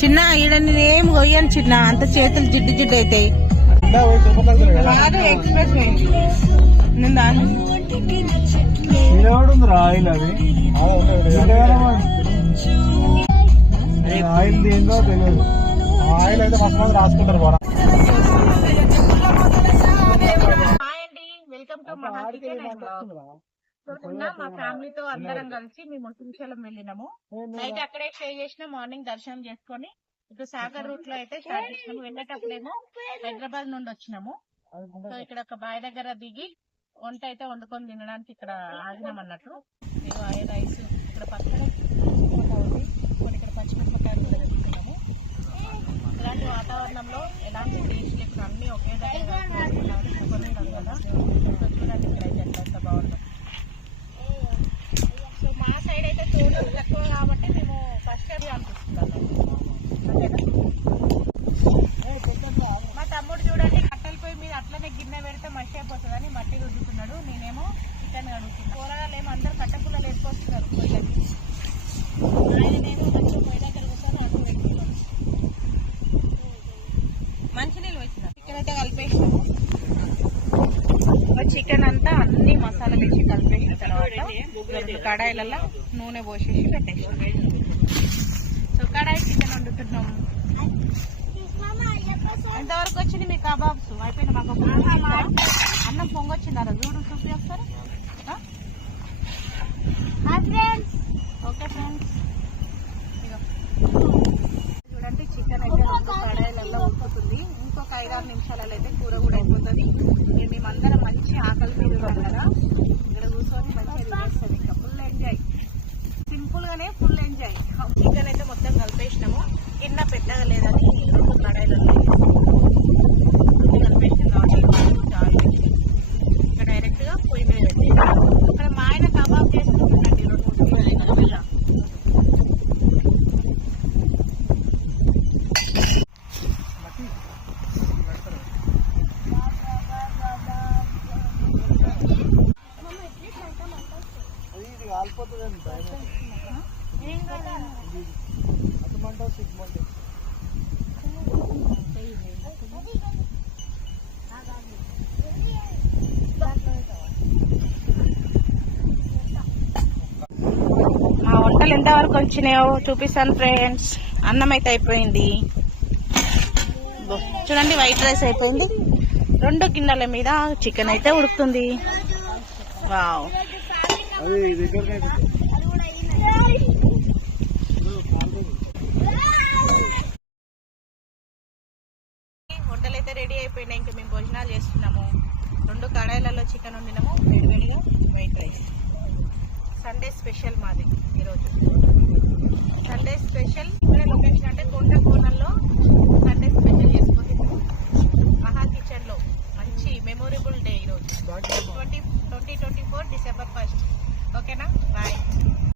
చిన్న ఈడ నేనేం కొయ్యను చిన్న? అంత చేతులు జిడ్డు జిడ్డు అవుతాయి. ఎక్స్ప్రెస్ నేను ఆయిల్ అది. ఆయిల్ తెలియదు ఆయిల్ అయితే మస్తు రాసుకుంటారు బాగా హాయ్ అండి వెల్కమ్ టు నిన్న మా ఫ్యామిలీతో అందరం కలిసి మేము శ్రీశైలం వెళ్ళినాము. నైట్ అక్కడే స్టే చేసిన మార్నింగ్ దర్శనం చేసుకొని ఇటు సాగర్ రూట్లో అయితే స్టార్ట్ చేసినాము. వెళ్ళేటప్పుడేమో హైదరాబాద్ నుండి వచ్చినాము. సో ఇక్కడ ఒక బాయ్ దగ్గర దిగి వంట అయితే వండుకొని తినడానికి ఇక్కడ ఆగినాం అన్నట్టు మేము రైస్ ఇక్కడ పక్కన ఉంది. ఇక్కడ పచ్చిమిరపకాయలు కూడా ఇలాంటి వాతావరణంలో ఎలాంటి టేస్ట్ అన్ని ఒకే దగ్గర చూడండి ఇక్కడైతే ఎంత ఎంత చికెన్ అంతా అన్ని మసాలాలు వేసి కలిపేసిన తర్వాత రెండు కడాయిలలో నూనె పోసేసి పెట్టేసాం సో కడాయి చికెన్ వండుతున్నాం. ఎంతవరకు వచ్చింది మీ కబాబ్స్? అయిపోయింది మాకు? అన్నం పొంగొచ్చిందారా చూడు చూపి ఒకసారి ఓకే ఫ్రెండ్స్ ఇగో చూడండి చికెన్ అయితే రెండు కడాయిలలో ఉడుకుతుంది ఇంకొక ఐదారు నిమిషాలలో అయితే కూర కూడా అయిపోతుంది. మేము మేమందరం మంచి ఆకలి మీద ఉన్నాం కదా మా వంటలు ఎంతవరకు వచ్చినాయో చూపిస్తాను ఫ్రెండ్స్ అన్నం అయితే అయిపోయింది. చూడండి వైట్ రైస్ అయిపోయింది. రెండు గిన్నెల మీద చికెన్ అయితే ఉడుకుతుంది. వావ్ హోటల్ వంటలు అయితే రెడీ అయిపోయినాయి ఇంకా మేము భోజనాలు చేస్తున్నాము. రెండు కడాయిలలో చికెన్ వండినాము వేడివేడిగా వైట్ రైస్. సండే స్పెషల్ మాది ఈరోజు. సండే స్పెషల్ ఇక్కడ లొకేషన్ అంటే కొండ కోణంలో సండే స్పెషల్ చేసుకుంటున్నాము. మహా కిచెన్లో మంచి మెమొరబుల్ డే ఈరోజు. Twenty twenty twenty four December first ఓకేనా బాయ్